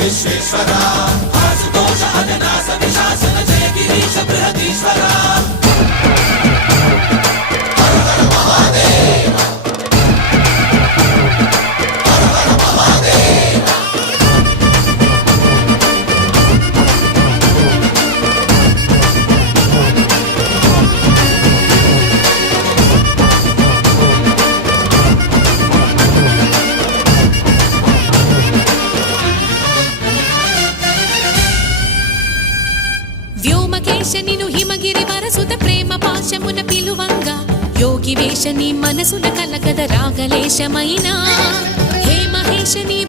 విశ్వేశ్వర ఆశుతోష అవినాశ విశాసన జయ గిరీశ బృహదీశ్వర హర హర మహాదేవ హర హర మహాదేవ వ్యోమకేశనిను హిమగిరి వరసుత ప్రేమ పాశమున పిలువంగా యోగి వేషని మనసున కలకద రాగలేశమైనా హే మహేశని